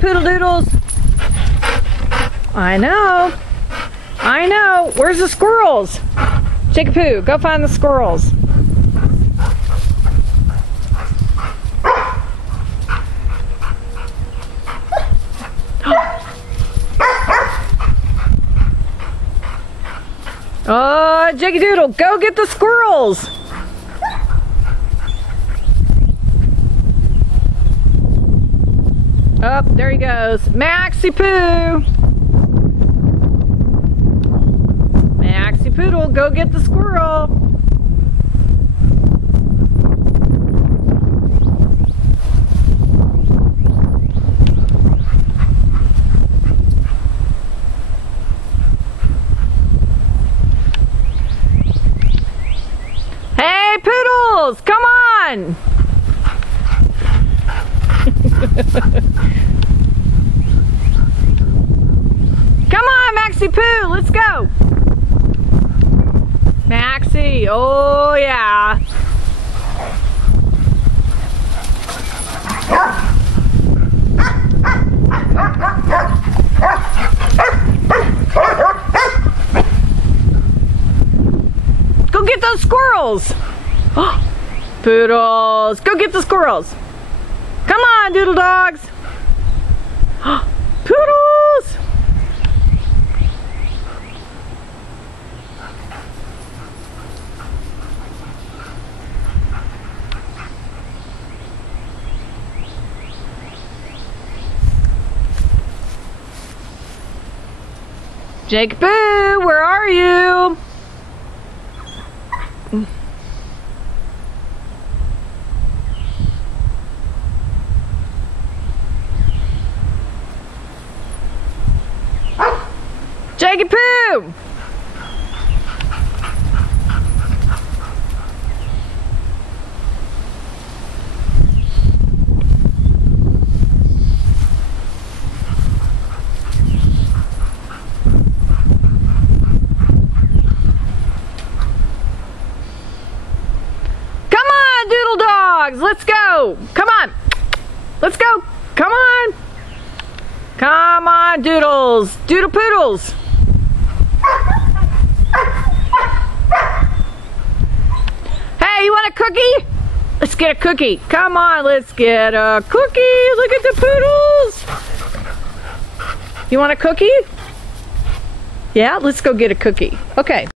Poodle Doodles. I know. I know. Where's the squirrels? Jacob Poo, go find the squirrels. Oh, Jackie Doodle, go get the squirrels. Oh, there he goes. Maxie Poo. Maxie Poodle, go get the squirrel. Hey, Poodles, come on. Come on, Maxie Poo, let's go. Maxie, oh yeah. Go get those squirrels. Poodles, go get the squirrels. Come on, Doodle dogs. Poodles. Jake Boo, where are you? Jake Poo! Doodle dogs, let's go. Come on. Let's go. Come on. Come on, Doodles. Doodle Poodles. Hey, you want a cookie? Let's get a cookie. Come on, let's get a cookie. Look at the Poodles. You want a cookie? Yeah, let's go get a cookie. Okay.